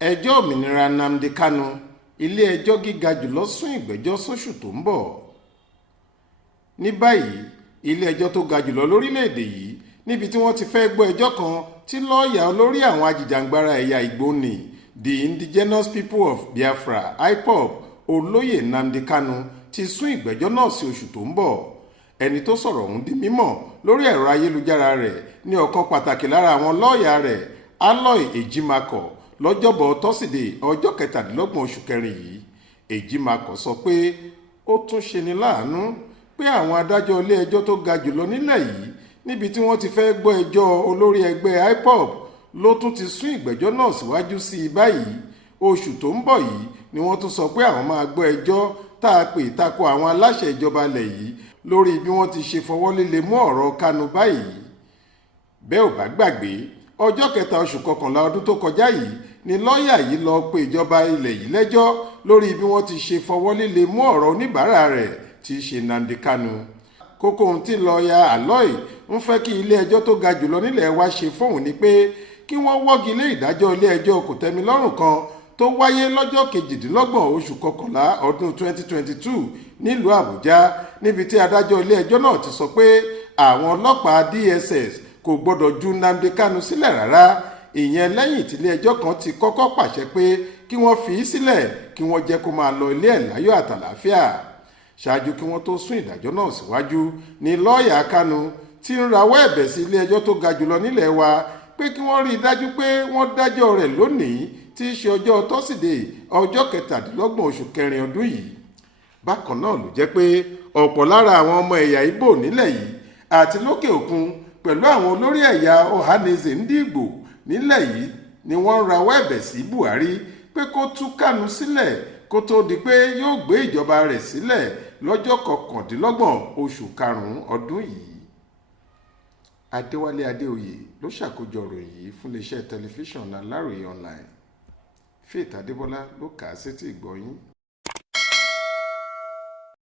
ẹjọ́ òmìnira Nnamdi Kanu ilé-ẹjọ́ gíga jùlọ sún ìgbẹ́jọ́ Soṣu tó ń bọ̀. Ní báyìí ilé-ẹjọ́ tó ga jùlọ lórílẹ̀‐èdè yìí níbi tí wọ́n ti fẹ́ gbọ́ ẹjọ́ kan tí lọ́ọ̀yà olórí àwọn ajìjàǹgbara ẹ̀yà Ìgbóni the Indigenous People of Biafra IPOB olóyè Nnamdi Kanu ti sún ìgbẹ́jọ́ náà sí oṣù tó ń bọ̀. Ẹni tó sọ̀rọ̀ ọ̀hún di mímọ̀ lórí ẹ̀rọ ayélujára rẹ̀ ní ọ̀kan pàtàkì lára àwọn lọ́ọ̀yà rẹ̀ Aloy Ejimakor lọ́jọ́bọ̀ tọ́sídẹ̀ẹ́ ọjọ́ 27 oṣù kẹrin yìí. Ejimakor sọ pé ó tún ṣe ní láàánú pé àwọn adájọ́ ilé ẹjọ́ tó ga jùlọ nílẹ̀ yìí níbi tí wọ́n ti fẹ́ gbọ́ ẹjọ́ olórí ẹgbẹ́ IPOB ló tún ti sún ìgbẹ́jọ́ náà síwájú sí i báyìí. Oṣù tó ń bọ̀ yìí ni wọ́n tún sọ pé àwọn máa gbọ́ ẹjọ́ tá a pè tako àwọn aláṣẹ ìjọba ilẹ̀ yìí lórí bí wọ́n ti ṣe fọwọ́ líle mú ọ̀rọ̀ Kanu báyìí. Bẹ́ẹ̀ ò bá gbàgbé ọjọ́ 3 oṣù kọkànlá ọdún tó kọjá yìí ni lọ́ọ̀yà yìí lọ pe ìjọba ilẹ̀ yìí lẹ́jọ́ lórí bí wọ́n ti ṣe fọwọ́ líle mú ọ̀rọ̀ oníbàárà rẹ̀ tí í ṣe Nnamdi Kanu. Kókó ohun tí lọ́ọ̀yà Aloy ń fẹ́ kí ilé ẹjọ́ tó ga jùlọ nílẹ̀ wa ṣe fóun ni pé kí wọ́n wọ́gi lé ìdájọ́ ilé ẹjọ́ kòtẹ́milọ́rùn kan tó wáyé lọ́jọ́ 28 oṣù kọkànlá ọdún 2022 nílùú Àbújá níbi tí adájọ́ ilé ẹjọ́ náà ti sọ pé àwọn ọlọ́pàá DSS kò gbọ́dọ̀ ju Nnamdi Kanu sílẹ̀ rárá, ìyẹn lẹ́yìn tí ilé ẹjọ́ kan ti kọ́kọ́ pàṣẹ pé kí wọ́n fi í sílẹ̀ kí wọ́n jẹ́ kó máa lọ ilé ẹ̀ láyọ̀ àtàlàáfíà. Ṣáájú kí wọ́n tó sún ìdájọ́ náà síwájú ni lọ́ọ̀yà Kanu ti ń rawọ́ ẹ̀bẹ̀ sí ilé ẹjọ́ tó ga jùlọ nílẹ̀ wa pé kí wọ́n rí i dájú pé wọ́n dájọ́ rẹ̀ lónìí tí í ṣe ọjọ́ tọ́sídẹ̀ẹ́ ọjọ́ 27 oṣù kẹrin ọdún yìí. Bákan náà ló jẹ́ pé ọ̀pọ̀ lára àwọn ọmọ ẹ̀yà Ìgbò nílẹ̀ yìí àti lókè òkun pẹ̀lú àwọn olórí ẹ̀yà Ohanaeze Ndị Igbo nílẹ̀ yìí ni wọ́n ń rawọ́ ẹ̀bẹ̀ sí Buhari pé kó tú Kanu sílẹ̀ kó tó di pé yóò gbé ìjọba rẹ̀ sílẹ̀ lọ́jọ́ 29 oṣù karùn-ún ọdún yìí. Adéwálé Adéoyè ló ṣàkójọ ìròyìn yìí fún iléeṣẹ́ tẹlifíṣàn Aláròye online. Faith Adébọ́lá ló kà á sétí ìgbọ́ yín.